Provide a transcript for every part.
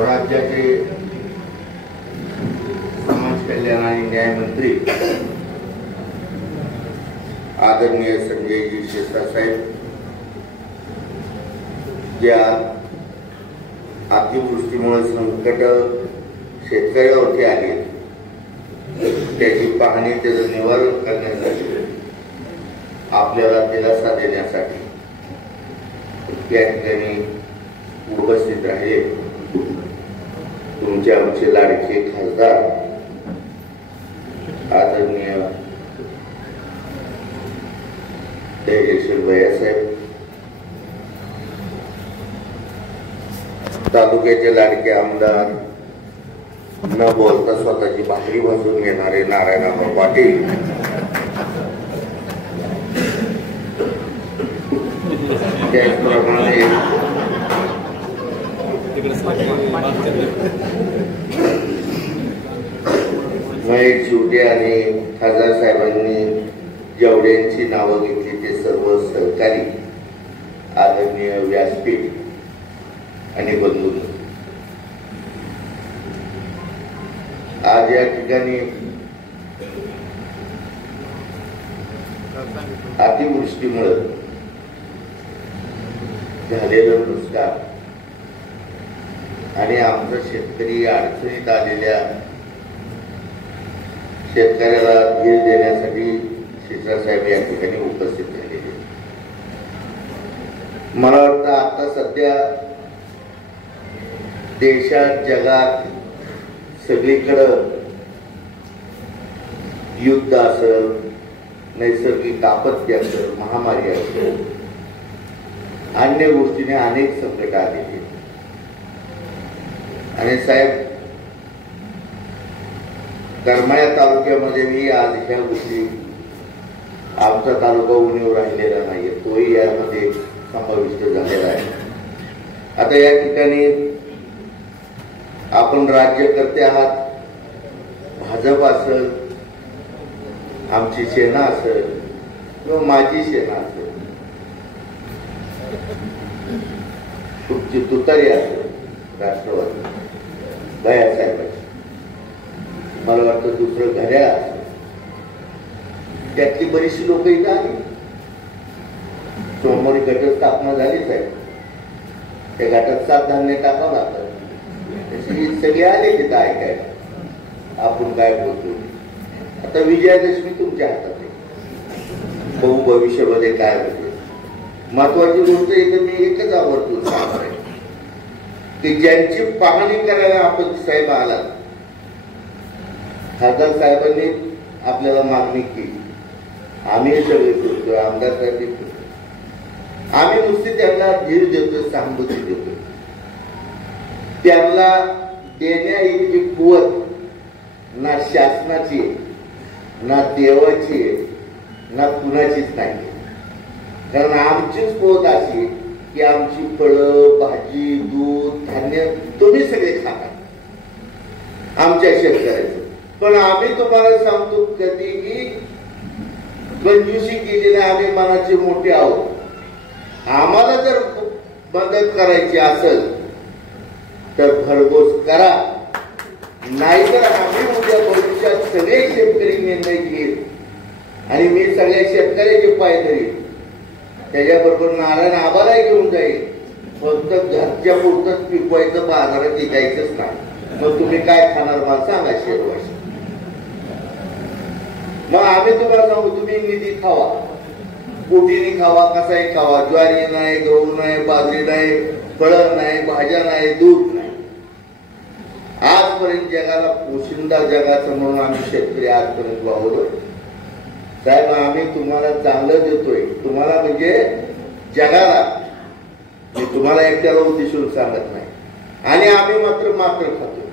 राज्याचे समाज कल्याण आणि न्याय मंत्री आदरणीय संजयजी शिरसाट साहेब, ज्या अतिवृष्टीमुळे संकट शेतकऱ्यावरती आली त्याची पाहणी, त्याचं निवारण करण्यासाठी, आपल्याला दिलासा देण्यासाठी या ठिकाणी उपस्थित राहिले तुमचे आमचे लाडके खासदार आदरणीय धैर्यशील भैयासाहेब, तालुक्याचे लाडके आमदार, न बोलता स्वतःची भाकरी भाजून घेणारे नारायणराव पाटील, त्याचप्रमाणे महेश शिवटे आणि खासदार साहेबांनी जेवढ्यांची नावं घेतली ते सर्व सहकारी आदरणीय व्यासपीठ आणि बंधू, आज या ठिकाणी अतिवृष्टीमुळे झालेलं नुकसान आणि आमचा शेतकरी अडचणीत आलेल्या शेतकऱ्याला धीर देण्यासाठी शिरसाट साहेब या ठिकाणी उपस्थित झालेले. मला वाटतं आता सध्या देशात, जगात सगळीकडं युद्ध असेल, नैसर्गिक आपत्ती असेल, महामारी असेल, अन्य गोष्टीने अनेक संकट आलेली. आणि साहेब, करमाळा तालुक्यामध्ये मी आज ह्या गोष्टी, आमचा तालुका उणीव राहिलेला नाहीये, तोही यामध्ये समाविष्ट झालेला आहे. आता या ठिकाणी आपण राज्यकर्ते आहात, भाजप असेल, आमची सेना असेल किंवा माझी सेना असेल, तुमची तुतारी असेल राष्ट्रवादी भैयासाहेबांची, मला वाटतं दुसरं घड्याळ असेल, त्यातली बरीचशी लोक इथं आली. सोमवारी घटस्थापना झालीच आहे, त्या घाटात 7 धान्य टाकावं लागतं. सगळे आले तिथं ऐकायला आपण काय बोलतो. आता विजयादशमी तुमच्या हातात आहे, बघू भविष्यामध्ये काय होते. महत्वाची गोष्ट इथं मी एकच आवर्जून सांगणार आहे की ज्यांची पाहणी करायला आपण साहेब आलात, खासदार साहेबांनी आपल्याला मागणी केली, आम्ही सगळे करतोय, आमदार साहेब, आम्ही नुसते त्यांना धीर देतोय, सहानुभूती देतोय. त्यांना देण्या इतकी कुवत ना शासनाची, ना देवाची, ना कुणाचीच नाही. कारण आमचीच कुवत अशी की आमची फळं, भाजी, दूध, धान्य तुम्ही सगळे खाता, आमच्या शेतकऱ्याचं. पण आम्ही तुम्हाला सांगतो, कधीही कंजूसी केली नाही. आम्ही मनाचे मोठे आहोत. आम्हाला जर मदत करायची असेल तर भरघोस करा, नाहीतर आम्ही उद्या भविष्यात सगळे शेतकरी निर्णय घेईल आणि मी सगळ्या शेतकऱ्याचे पाय धरील. त्याच्याबरोबर नारायण आबालाही घेऊन जाईल. फक्त घरच्या पुरतच पिकवायचं, बाजारात विकायचंच नाही. मग तुम्ही काय खाणार मला सांगा शेतवाशी. मग आम्ही तुम्हाला सांगू, तुम्ही निधी खावा, कोटीने खावा, कसाही खावा, ज्वारी नाही, गहू नाही, बाजरी नाही, फळं नाही, भाज्या नाही, दूध नाही. आजपर्यंत जगाला पोशिंदा जगाचं म्हणून आम्ही शेतकरी आजपर्यंत वावलो. साहेब, आम्ही तुम्हाला चांगलं देतोय, तुम्हाला म्हणजे जगाला. मी तुम्हाला एकट्याला उद्देशून सांगत नाही. आणि आम्ही मात्र खातो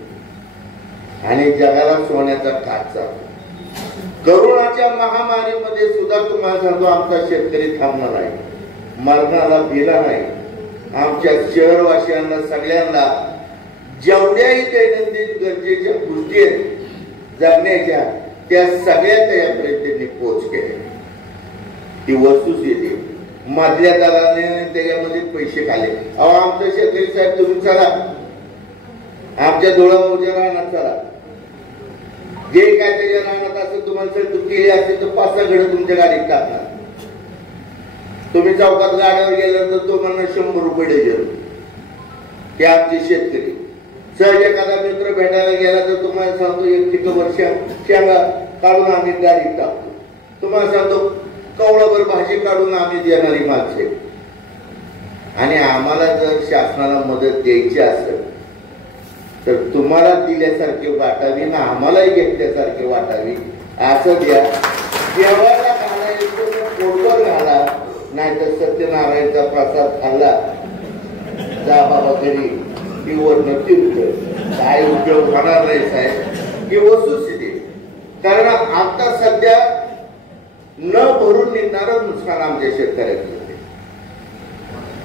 आणि जगाला सोन्याचा काच चालतो. करोनाच्या महामारीमध्ये सुद्धा तुम्हाला सांगतो, आमचा शेतकरी थांबणार नाही, मरणाला भिला नाही. आमच्या शहरवासियांना सगळ्यांना जेवढ्याही दैनंदिन गरजेच्या गोष्टी आहेत जगण्याच्या, त्या सगळ्या त्यापर्यंत त्यांनी पोच केले. ती वस्तूच येते. मधल्या दलाने त्याच्यामध्ये पैसे खाले. अहो, आमचं शेतकरी साहेब, तुम्ही चला आमच्या धुळाभाऊच्या रानात चला, जे काय त्याच्या रानात असेल तुम्हाला जर केली असेल तर 5-6 घडं तुमच्या गाडीत टाकणार. तुम्ही चौकात गाड्यावर गेल्यानंतर तो म्हणणार 100 रुपये डझन. ते आमचे शेतकरी. सहज एखादा मित्र भेटायला गेला तर तुम्हाला सांगतो 1 ठिकाण शेंगा काढून आम्ही गाडीत टाकतो. तुम्हाला सांगतो कवळाभर भाजी काढून आम्ही देणारी माणसे. आणि आम्हाला जर शासनाला मदत द्यायची असेल तर तुम्हाला दिल्यासारखे वाटावी ना आम्हालाही घेतल्यासारखे वाटावी असं द्या. देवाला घालायचं पोटवर घाला, नाहीतर सत्यनारायणचा प्रसाद खाल्ला जा बाबा घरी ती वर्ण तीर्थ काय उपयोग होणार नाही साहेब. ही वस्तुस्थिती. कारण आता सध्या न भरून निघणारं नुकसान आमच्या शेतकऱ्यांचं.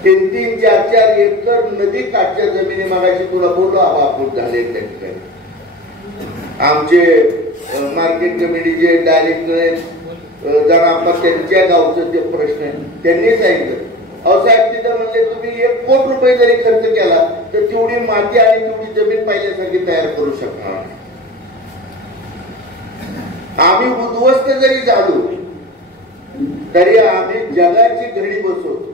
3-3, 4-4 एकर नदी काठच्या जमिनी मागाशी तुला बोललो आबापूर झाले त्या ठिकाणी. आमचे मार्केट कमिटीचे डायरेक्टर जण आपण त्यांच्या गावचं ते प्रश्न त्यांनी सांगितलं, अहो साहेब तिथं म्हणले तुम्ही 1 कोटी रुपये जरी खर्च केला तर तेवढी माती आणि तेवढी जमीन पाहिल्यासारखी तयार करू शकणार नाही. आम्ही उद्ध्वस्त जरी झालो तरी आम्ही जगाची घडी बसवतो.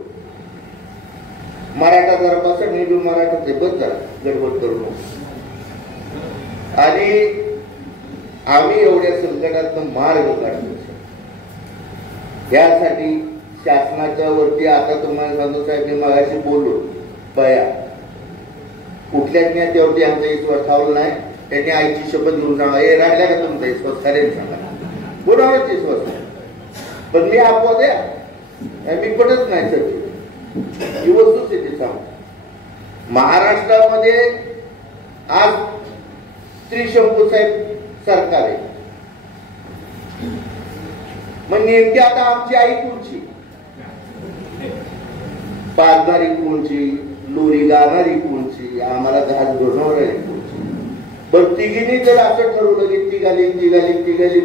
मराठा जरा बसा, मी बी मराठाच बस जरा गडबड करू नको. आणि आम्ही एवढ्या संकटातून मार्ग काढतो. यासाठी शासनाच्या वरती आता तुम्हाला सांगतो साहेब, मी मगाशी बोललो बया कुठल्याच नेत्यावरती आमचा विश्वास ठेवला नाही. त्यांनी आईची शपथ घेऊन सांगा हे राहिला का तुमचा विश्वास खरेच सांगा कोणावरच विश्वास नाही. पण मी अपवाद द्या मी पडत नाही सर. ही वस्तुस्थिती सांग. महाराष्ट्रामध्ये आज त्रिशंकू साहेब सरकार आहे. मग नेमकी आता आमची आई कोणची, पाजणारी कोणची, लोरी गाणारी कोणची, आम्हाला घास घडवणारी कोणची. बरं तिघींनी जर असं ठरवलं की तिघाली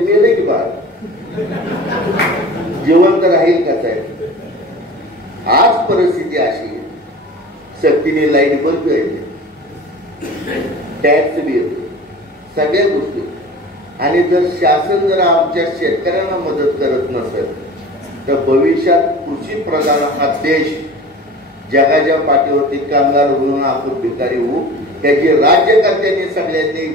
मेले की बाळ जिवंत राहील का साहेब. आज परिस्थिती अशी आहे, सक्तीने लाईट बंद येते, टॅक्स बी येतो, सगळ्या गोष्टी. आणि जर शासन जर आमच्या शेतकऱ्यांना मदत करत नसेल तर भविष्यात कृषी प्रधान हा देश जगाच्या पाठीवरती कामगार म्हणून आपण भिकारी होऊ. त्याची राज्यकर्त्यांनी सगळ्यांनी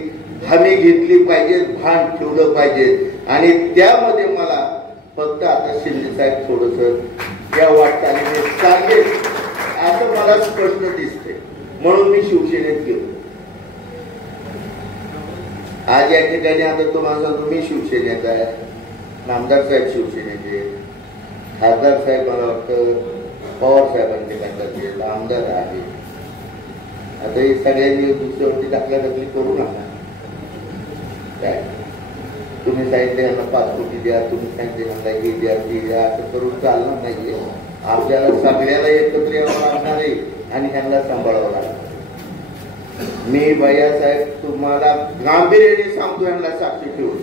हमी घेतली पाहिजे, भान ठेवलं पाहिजे. आणि त्यामध्ये मला फक्त आता शिंदे साहेब थोडस त्या वाटचालीने चालले असं मला स्पष्ट दिसते. म्हणून मी शिवसेनेत गेलो. आज या ठिकाणी आता तुम्हाला सांगतो मी शिवसेनेत आहे, नामदार साहेब शिवसेनेचे, खासदार साहेब मला वाटतं पवार साहेबांचे काय आमदार आहे. आता हे सगळ्यांनी दुसऱ्यावरती ढकलाढकली करू नका. काय तुम्ही सांगितले यांना 5 कोटी द्या, तुम्ही सांगितले यांना हे द्या ते द्या, असं करून चालणार नाहीये. आपल्याला सगळ्याला एकत्र यावं लागणार आहे आणि ह्यांना सांभाळावं लागणार. मी भैयासाहेब तुम्हाला गांभीर्याने सांगतो, यांना साक्षी ठेवून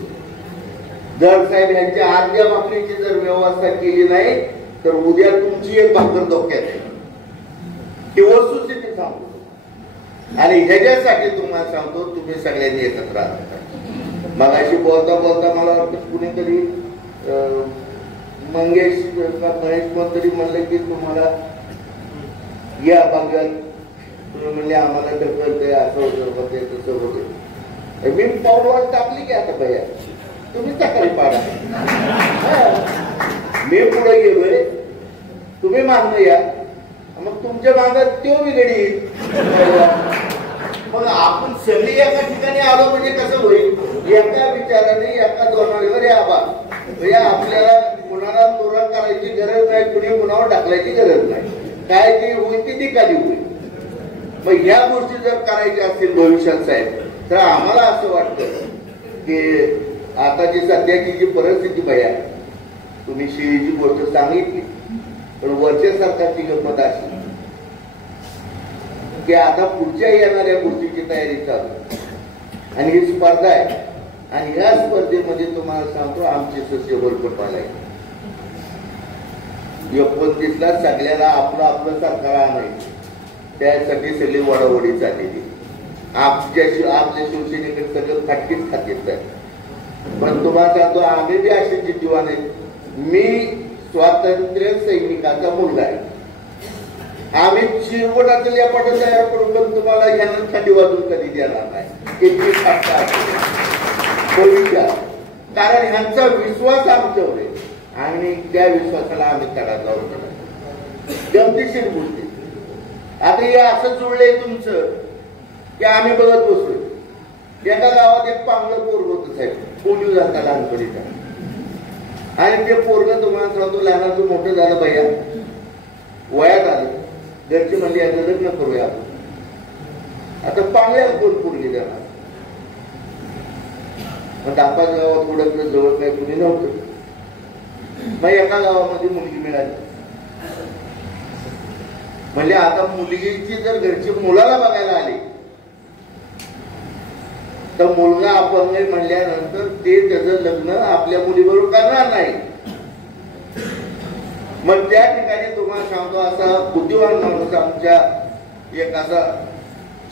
जर साहेब यांच्या अर्ध्या भाकरीची जर व्यवस्था केली नाही तर उद्या तुमची एक भाकर धोक्यात आहे. ही वस्तुस्थिती सांगतो. आणि ह्याच्यासाठी तुम्हाला सांगतो तुम्ही सगळ्यांनी एकत्र आहात. मगाशी बोलता बोलता मला वाटतं कुणीतरी मंगेश का महेश कोणतरी म्हणलं की तुम्हाला या भागात तुम्ही म्हणले आम्हाला ढकलतंय असं होतं तसं होतं. मी पावडर टाकली की आता भैया तुम्ही तक्रारी पाडा. मी पुढे गेलोय तुम्ही मागणं या, मग तुमच्या मागात तो बिघडी. मग आपण सगळी एका ठिकाणी आलो म्हणजे कसं होईल. एका विचाराने एका धोरणावर यावा. आपल्याला कुणाला तोरा करायची गरज नाही, कुणी कुणावर ढकलायची गरज नाही. काय जी होईल ती निकाली होईल. मग ह्या गोष्टी जर करायच्या असतील भविष्यात साहेब तर आम्हाला असं वाटतं की आताची सध्याची जी परिस्थिती भया तुम्ही शिळीची गोष्ट सांगितली पण वरच्या सरकारची गंमत अशी की आता पुढच्या येणाऱ्या गोष्टीची तयारी चालू आणि ही स्पर्धा आहे. आणि ह्या स्पर्धेमध्ये तुम्हाला सांगतो आमचे सस्य बळकट आलाय. 29ला सगळ्याला आपलं आपलं सरकार आणायचं, त्यासाठी सगळी वडावडी चाललेली. आपल्या शिवसेनेकडे सगळं फाटकीच खात्यात आहे. पण तुम्हाला सांगतो आम्ही बी असे जिद्दीवान आहेत. मी स्वातंत्र्य सैनिकाचा मुलगा आहे. आम्ही चिरवटाचं लेपाट तयार करू, पण तुम्हाला ह्यांना थंडी वाजून कधी देणार नाही. कारण ह्यांचा विश्वास आमच्यावर आहे आणि त्या विश्वासाला आम्ही तडा जाऊ शकतो. गमतीशीर गोष्टी आता हे असं जुळलंय तुमचं की आम्ही बघत बसलोय. एका गावात एक पांगलं पोरग होतं साहेब, पोलिओ झाला लहानपणीचा. आणि ते पोरग तुम्हाला सांगतो लहानाचं मोठं झालं भैया, वयात आलं. घरची म्हणली याचं लग्न करूया आपण. आता पांगल्याला कोण पोरगी देणार? मग दापाच गावात पुढं जवळ काही कुणी नव्हतं. मग एका गावामध्ये मुलगी मिळाली. म्हणजे आता मुलगीची जर घरची मुलाला बघायला आली तर मुलगा अपंग म्हणल्यानंतर ते त्याचं लग्न आपल्या मुलीबरोबर करणार नाही. मग त्या ठिकाणी तुम्हाला सांगतो असा बुद्धिवान माणूस, आमच्या एक असा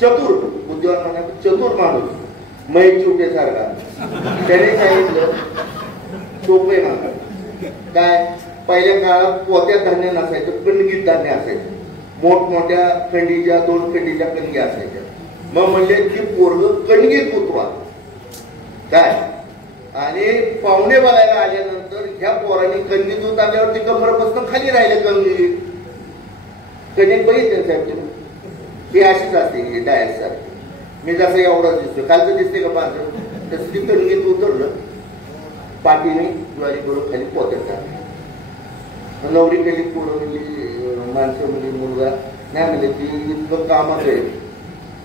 चतुर बुद्धिवान माणूस, चतुर माणूस महेश चिवटेसारखा, त्याने सांगितलं सोपे मागा काय. पहिल्या काळात पोत्यात धान्य नसायचं, कणगीत धान्य असायचं. मोठमोठ्या खंडीच्या 2 खंडीच्या कणग्या असायच्या. मग म्हणजे ती पोरग कणगीत उतरवा काय. आणि पाहुणे बघायला आल्यानंतर ह्या पोरांनी कणगीत उतरल्यावर ती कमरपासून खाली राहिले. कणगीत कणिक बघितले साहेब तुम्ही, ही अशीच असते डायरेक्ट सारखी. मी जसं एवढंच दिसतो, कालचं दिसते का माझं, तसं ती कणगीत उतरलं, पाठीने ज्वारी करून खाली पोत्यात टाकली. नवरी केली, पोरं म्हणजे माणसं म्हणजे मुलगा नाही म्हणजे ती इतकं कामाचं आहे,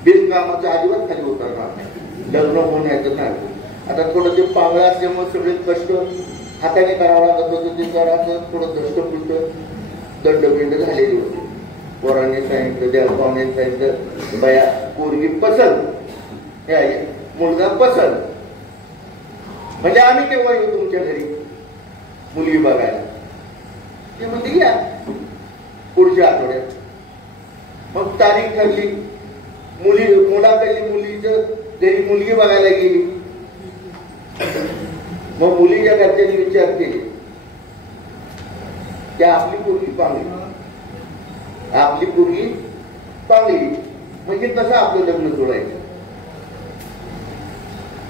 बिनकामाचं अजिबात खाली उतरणार नाही, लग्न होण्याचं नाही. आता थोडं ते पांगळं असल्यामुळे सगळे कष्ट हाताने करावं लागत होतं. ते करायचं थोडं दष्टपुष्ट दंडबिंड झालेली होती. पोरांनी सांगितलं, त्या पाहुण्याने सांगितलं बया पोरगी पसंत, मुलगा पसंत. म्हणजे आम्ही केव्हा येऊ तुमच्या घरी मुलगी बघायला? ते म्हणते या पुढच्या आठवड्यात. मग तारीख ठरली, मुलाकडली मुलीचं घरी मुलगी बघायला गेली. मग मुलीच्या घरच्यांनी विचार केले त्या आपली पोरगी पांगली, आपली पोरगी पांगली म्हणजे कसं आपलं लग्न जुळायचं.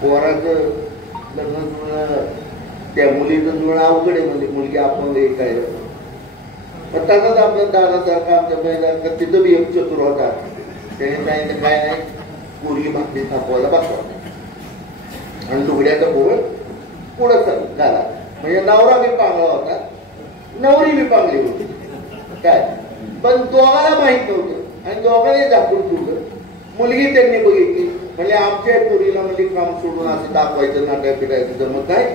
पोराचं लग्न जुळणं, त्या मुलीचं जुळणं अवघड आहे. म्हणजे मुलगी आपण काय पण तसंच आपलं दादासारखा आमच्या महिला तिथं बी एक चतुर होता. त्याने सांगितलं काय नाही, पोरगी भाकरी थापवायला बसवा आणि लुगड्याचा बोळ पुढं झाला. म्हणजे नवरा बी पांगला होता, नवरी बी पांगली होती काय. पण दोघाला माहित नव्हतं आणि दोघांनी झाकून ठेवलं. मुलगी त्यांनी बघितली, म्हणजे आमच्या पोरीला म्हणजे काम सोडून असं दाखवायचं, नाट्या फिरायचं जमत नाही.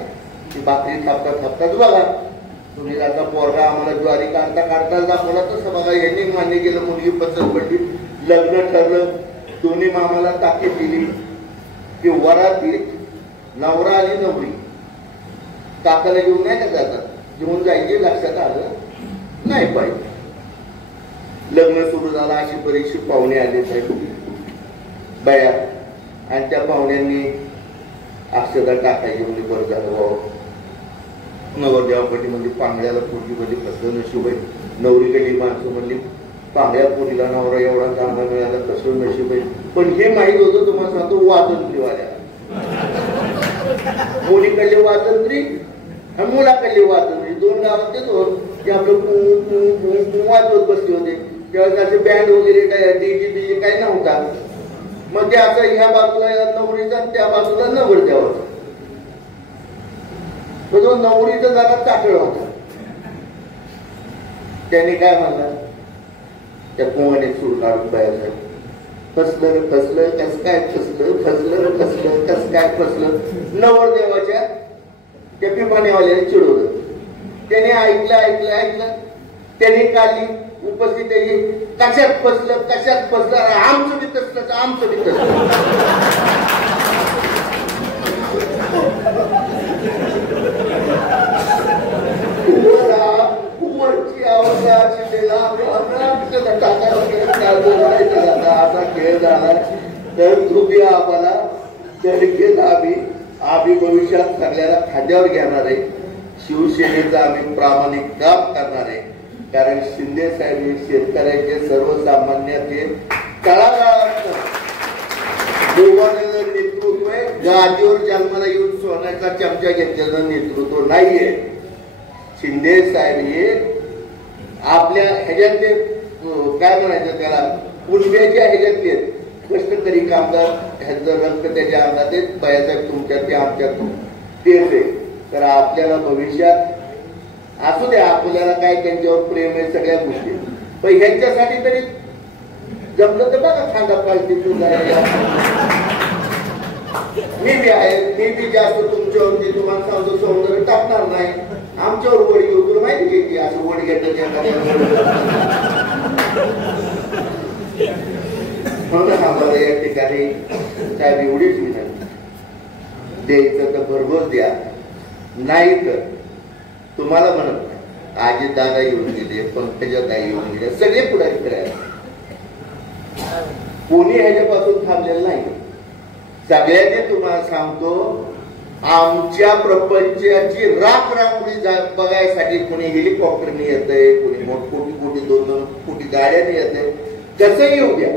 ती भाकरी थापता थापताच बघा तुम्ही आता पोरगा आम्हाला ज्वारी काढता काढता दाखवला तसं बघा. यांनी मान्य केलं, मुलगी पसंत पडली, लग्न ठरलं. दोन्ही मामाला ताकीद दिली की वरातीत नवरा आणि नवरी काकाला घेऊन नाही का जातात, घेऊन जायचे. लक्षात आलं नाही पाहिजे. लग्न सुरू झालं. अशी बरीचशी पाहुणे आले साहेब बाया, आणि त्या पाहुण्यांनी अक्षता टाकायची. म्हणजे बरं झालं बाबा नवरदेवापटी म्हणजे पांगळ्याला पोरगी म्हणजे कसं नशीब आहे. नवरी गेली माणसं म्हणली पांगळ्या पोरीला नवरा एवढा चांगला मिळाला कसं नशीब आहे. पण हे माहित होतं तुम्हाला सांगतो वाजंत्रीवाल्या, मुलीकडले वाजंत्री आणि मुलाकडले वाजंत्री, 2 गावात तेच होत की आपलं वाजवत बसले होते. त्यावेळेस असे बँड वगैरे काय डीजे बीजे काही नव्हता. मग ते असं ह्या बाजूला नवरीचा त्या बाजूला नवरदेवाचा. तो नवरीचा जरा चाकळ होता. त्याने काय म्हणला, त्या पोंगाने सूर काढून बाहेर फसलं फसलं कस काय फसलं, फसलं फसलं कस काय फसलं. नवरदेवाच्या त्या पिपाणीवाल्याने चिडवलं. त्याने ऐकलं ऐकलं ऐकलं, त्याने काढली उपस्थित त्याची कशात फसलं कशात फसलं, आमचं बी तसलं आमचं बी तसलं. असा खेळ झाला. तर कृपया आम्हाला तरीकेत आम्ही भविष्यात सगळ्याला खांद्यावर घेणार आहे. शिवसेनेचं आम्ही प्रामाणिक काम करणार आहे. कारण शिंदे साहेब हे शेतकऱ्यांचे सर्वसामान्य ते तळागाळात नेतृत्व आहे. गादीवर जन्माला येऊन सोन्याचा चमचा घेतलेलं नेतृत्व नाहीये. शिंदे साहेब हे आपल्या ह्याच्यातले काय म्हणायचं त्याला कुणब्याच्या ह्याच्यातले कष्टकरी कामगार ह्यांचं रक्त त्याच्या अंगात बायासाहेब तुमच्यात ते आमच्यात तेच आहे. तर आपल्याला भविष्यात असू द्या आपल्याला काय त्यांच्यावर प्रेम आहे सगळ्या गोष्टी पण ह्यांच्यासाठी तरी जमलं तर बघा सांगा पाहिजे मी बी आहे मी बी जास्त तुमच्यावरती तुम्हाला सांगतो सौंदर्य टाकणार नाही. आमच्यावर वड घेऊ तुला माहिती घ्यायची असं वड घेतलं म्हणून आम्हाला या ठिकाणी साहेब एवढीच विनंती द्यायचं तर भरघोस द्या नाही तर तुम्हाला म्हणत नाही आजी दादा येऊन गेले पंकजाताई येऊन गेले सगळे पुढारी फिरायला कोणी ह्याच्यापासून थांबलेलं नाही. सगळ्यांनी तुम्हाला सांगतो आमच्या प्रपंचाची राख रांगोळी बघायसाठी कोणी हेलिकॉप्टरने येतंय कोणी कोटी कोटी 2-2 कोटी गाड्याने येतंय कसं येऊ द्या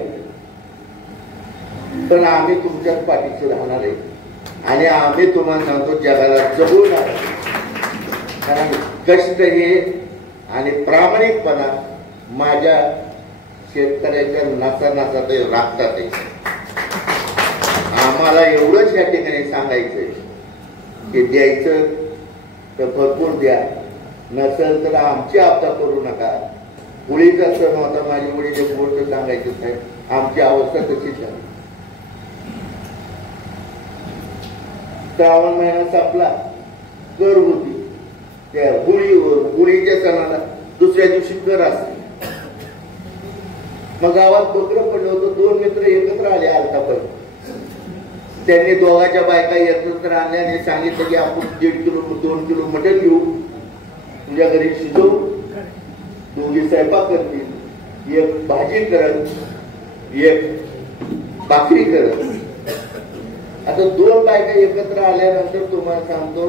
पण आम्ही तुमच्याच पाठीशी राहणार आहे आणि आम्ही तुम्हाला सांगतो जगाला जगवणार कारण कष्ट हे आणि प्रामाणिकपणा माझ्या शेतकऱ्याच्या नाचा राखतात. आम्हाला एवढंच या ठिकाणी सांगायचंय की द्यायचं तर भरपूर द्या नसेल तर आमची आपदा करू नका. होळीचा सण होता माझी मुलीचे गोष्ट सांगायचं नाही आमची अवस्था तशीच आहे. श्रावण महिना संपला कर होती त्या होळीच्या सणाला दुसऱ्या दिवशी कर असते. मग गावात बकरं पडलं होतं 2 मित्र एकत्र आले आलतापर्यंत त्यांनी दोघांच्या बायका एकत्र आणल्याने सांगितलं की आपण 1.5 किलो 2 किलो मटण घेऊ तुझ्या घरी शिजवू दोघी स्वयंपाक करतील एक भाजी करत एक भाकरी करत. आता 2 बायका एकत्र आल्यानंतर तुम्हाला सांगतो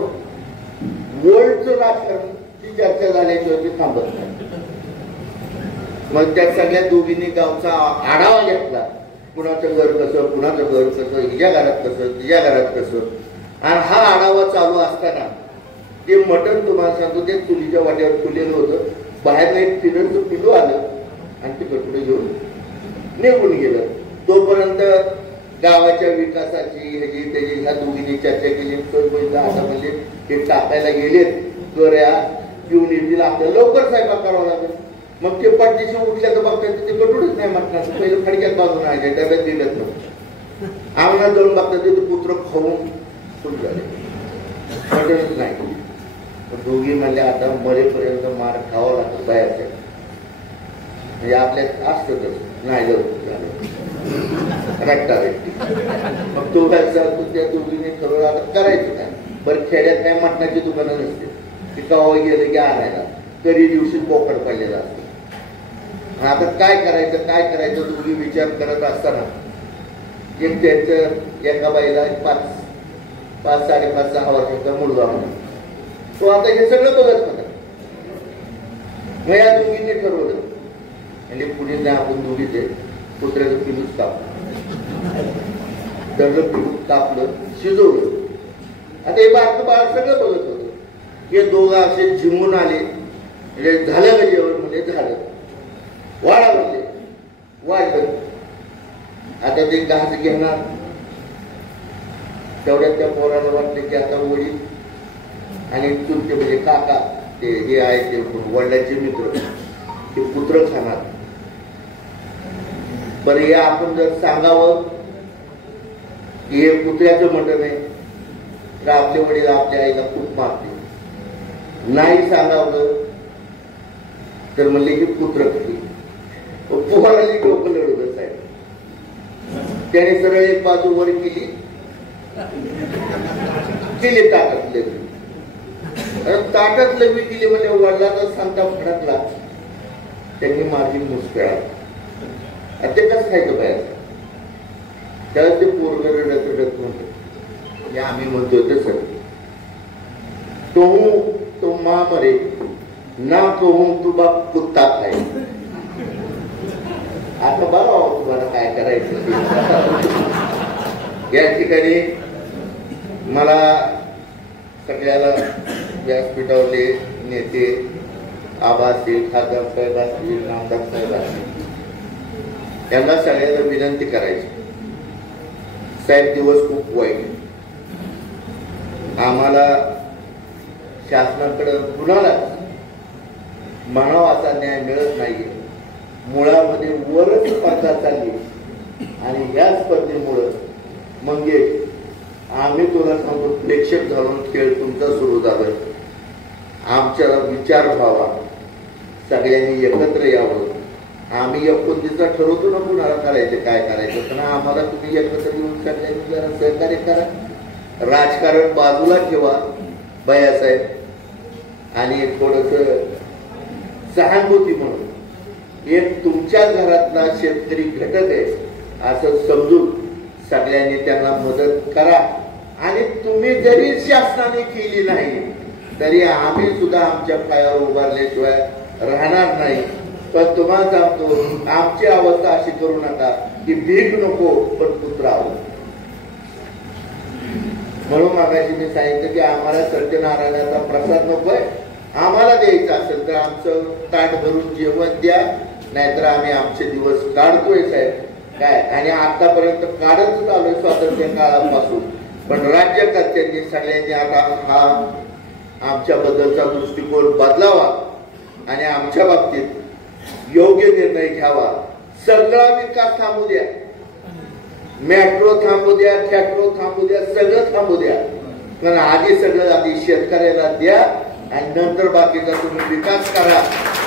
वोल्टचं राजकारणची चर्चा झाल्याची होती थांबत नाही. मग त्या सगळ्या दोघींनी गावचा आढावा घेतला कुणाचं घर कसं कुणाचं घर कसं हिच्या घरात कसं तिच्या घरात कसं आणि हा आढावा चालू असताना ते मटण तुम्हाला सांगतो ते चुलीच्या वाट्यावर फुलेलं होतं बाहेर एक फिरचं पिलू आलं आणि ते कटुडे घेऊन निघून गेलं. तोपर्यंत गावाच्या विकासाची ह्याची त्याची ह्या दोघींनी चर्चा केली आता म्हणजे ते टाकायला गेलेत कर्या घेऊन येतील आपल्याला लवकर स्वयंपाक करावा लागेल. मग ते पाठीशी उठल्या तर बघतात ते कटूनच नाही म्हटणार पहिलं खडक्यात बाजून आहे डब्यात दिलंच नव्हतं आम्हाला जाऊन बघतात ते पुत्र खाऊन सुरू झाले मटणच नाही. दोघी म्हणजे आता मरेपर्यंत मार खावा लागतो बाहेरच्या म्हणजे आपल्यात असतच नाही झालं रक्ता व्यक्ती मग तो काय त्या दोघीने ठरवलं आता करायचं काय बरं खेड्यात काय मटणाची दुकानं नसते की कवा गेलं की आणायला तरी दिवशी बोकड पडलेला असतो. आता काय करायचं दोघी विचार करत असताना एक त्यांचं एका बाईला 5-5.5-6 वर्षाचा मुलगा म्हणून तो आता हे सगळं बघत होता. मग या दोघींनी ठरवलं म्हणजे पुढे नाही आपण दोघीच कुत्र्याचं पिलूच कापलं शिजवलं. आता हे बारकं बाळ सगळं बघत होतं. हे दोघं असे जिंकून आले म्हणजे झालं का जेवण म्हणजे झालं वाढा म्हणजे वाढलं. आता ते घास घेणार तेवढ्यात त्या पोराला वाटलं की आता वडील आणि चुलते म्हणजे काका ते हे आहे ते वडिलांचे मित्र ते पुत्र खाणार. बरं हे आपण जर सांगावं की हे कुत्र्याचं मटण आहे तर आपले वडील आपल्या आईला खूप मारते. नाही सांगावं तर म्हणले की पुत्र खाली पोराची डोकं लढवलं साहेब. त्याने सरळ एक बाजू वर केली ताटात लग्न ताटात लग्न केली म्हणजे वडिलाचा सांगता फडकला त्यांनी माझी मुस्कळा ते कसं खायचं बाहेर त्यावेळेस ते पोरग रडत रडत म्हणतो हे आम्ही म्हणतोय तसं तो माँ मरे ना कहूं तू बाप कुत्ता खाय. आता बघा तुम्हाला काय करायचं. या ठिकाणी मला सगळ्याला व्यासपीठावरले नेते आबा असतील, खासदार साहेब असतील, नामदार साहेब असतील, यांना सगळ्यांना विनंती करायची. साहेब दिवस खूप वाईट. आम्हाला शासनाकडे कुणाला म्हणावा असा न्याय मिळत नाहीये. मुळामध्ये वरच स्पर्धा चालली आणि ह्या स्पर्धेमुळं मंगेश आम्ही तुला सांगतो प्रेक्षक झालो. खेळ तुमचा सुरू झालाय. आमच्याला विचार व्हावा, सगळ्यांनी एकत्र यावं. आम्ही 29 ठरवतो ना कुणाला करायचं काय करायचं, पण आम्हाला तुम्ही एकत्र येऊन सगळ्यांनी जरा सहकार्य करा. राजकारण बाजूला ठेवा भैयासाहेब, आणि थोडस सहानुभूती म्हणून एक तुमच्या घरातला शेतकरी घटक आहे असं समजून सगळ्यांनी त्यांना मदत करा. आणि तुम्ही जरी शासनाने केली नाही तरी आम्ही सुद्धा आमच्या पायावर उभारल्याशिवाय राहणार नाही. पण तुम्हाला सांगतो आमची अवस्था अशी करू नका की भीक नको पण पुत्रावं. म्हणून मागाशी मी सांगितलं की आम्हाला सत्यनारायणाचा प्रसाद नकोय. आम्हाला द्यायचा असेल तर आमचं ताट भरून जेवण द्या, नाहीतर आम्ही आमचे दिवस काढतोय साहेब काय. आणि आतापर्यंत काढतच आलोय स्वातंत्र्य काळापासून. पण राज्यकर्त्यांनी सगळ्यांनी आता हा आमच्या बद्दलचा दृष्टिकोन बदलावा आणि आमच्या बाबतीत योग्य निर्णय घ्यावा. सगळा विकास थांबू द्या, मेट्रो थांबू द्या, थॅट्रो थांबू द्या, सगळं थांबू द्या. कारण आधी शेतकऱ्याला द्या आणि नंतर बाकीचा तुम्ही विकास करा.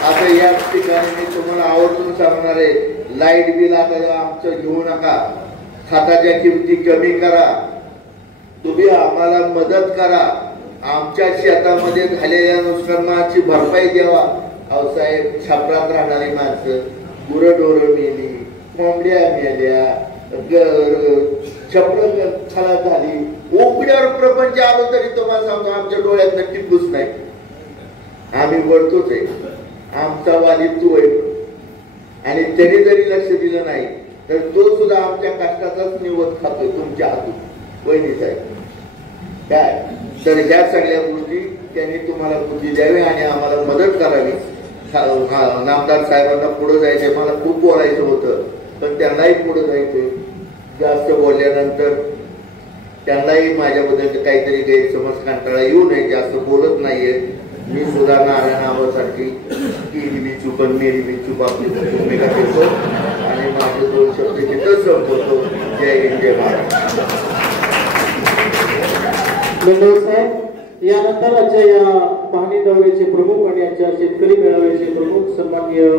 आता या ठिकाणी मी तुम्हाला आवर्जून सांगणार आहे, लाईट बिल आता आमचं घेऊ नका, खताच्या किमती कमी करा, तुम्ही आम्हाला मदत करा, आमच्या शेतामध्ये झालेल्या नुकसानाची भरपाई द्यावा. अहो साहेब, छपरात राहणारी माणसं, गुरढोरं मेली, कोंबड्या मेल्या, छपर खराब झाली, उघड्यावर प्रपंच आलो तरी तुम्हाला सांगतो आमच्या डोळ्यात टिपूच नाही. आम्ही वळतोच आहे, आमचा वाली तू आहे. आणि त्याने जरी लक्ष दिलं नाही तर तो सुद्धा आमच्या कष्टाचाच निवड खातोय तुमच्या हातून. वहिनी साहेब काय, तर ह्या सगळ्या गोष्टी त्यांनी तुम्हाला बुद्धी द्यावी आणि आम्हाला मदत करावी. नामदार साहेबांना पुढे जायचंय. मला खूप बोलायचं होतं पण त्यांनाही पुढे जायचंय. जास्त बोलल्यानंतर त्यांनाही माझ्याबद्दल काहीतरी गैरसमज कंटाळा येऊ नये. जास्त बोलत नाहीये मी. सुद्धा नारायण आबासाठी केली मी चूक, मेरी मी चूक आपली भूमिका घेतो आणि माझे 2 शब्द तिथं संपवतो. जय हिंद, जय महाराष्ट्र. साहेब, यानंतर आजच्या या पाहणी दौऱ्याचे प्रमुख आणि आजच्या शेतकरी मेळाव्याचे प्रमुख सन्माननीय